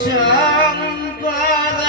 Shankara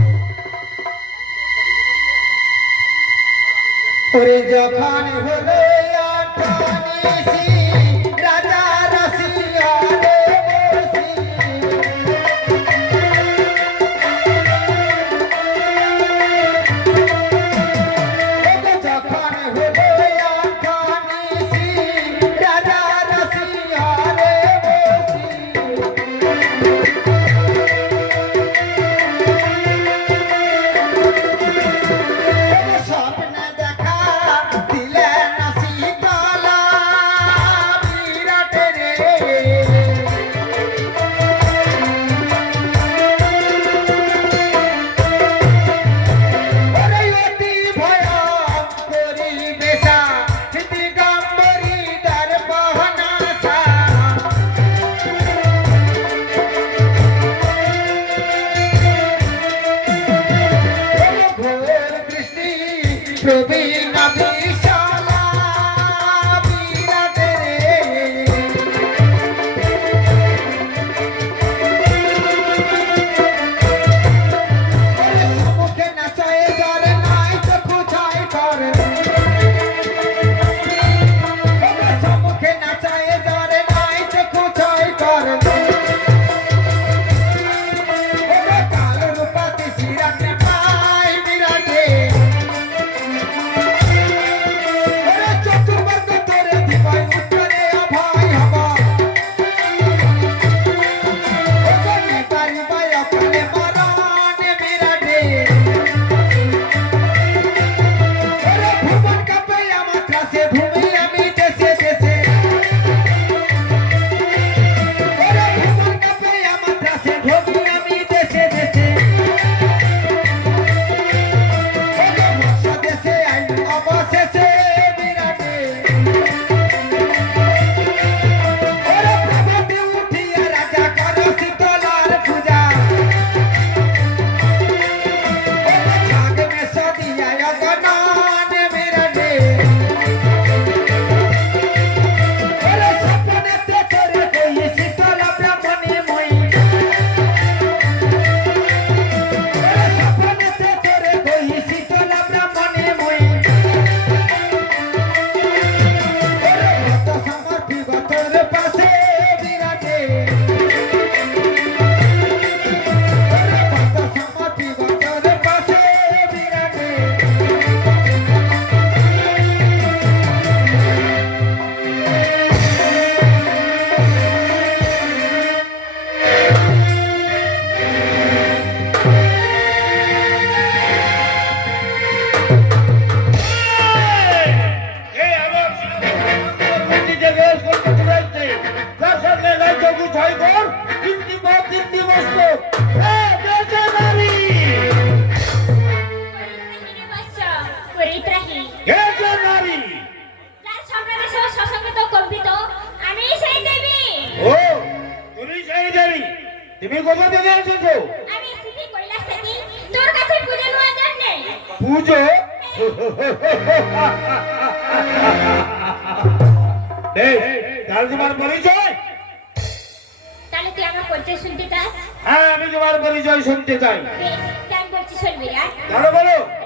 ওরে যখন হলো আঠানিসি, छोड़ biryani.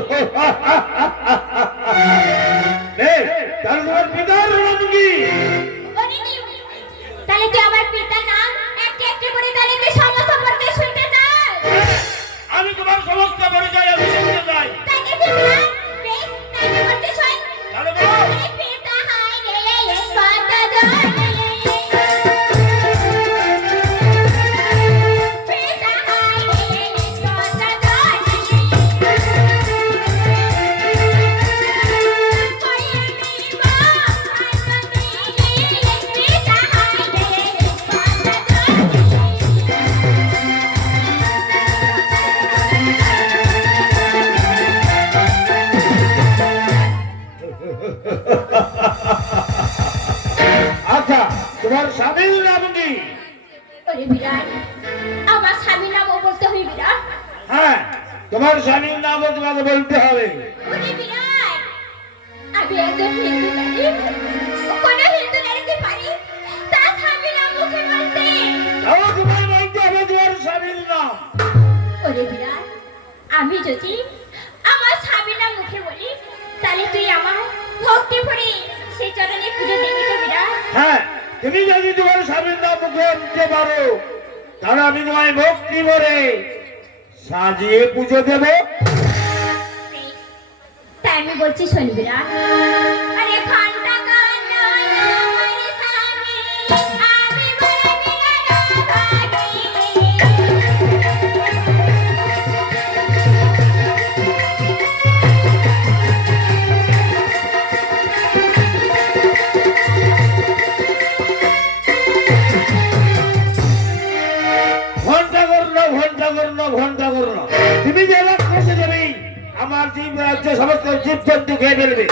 Oh, oh, oh, oh. তোমার স্বামীর নামও তোমাকে বলতে হবে। আমি একজন তোমার স্বামীর নাম। যদি আমার স্বামীর নাম মুখে বলি তাহলে তুই আমার ভক্তি ভরে সেই চরণে পুজো দিবি তো বিরাট। হ্যাঁ তুমি যদি তোমার স্বামীর নাম মুখে বলতে পারো তাহলে আমি তোমায় ভক্তি ভরে সাজিয়ে পুজো দেব। তাই আমি বলছি শনিবার আরে খানটা ফেলবে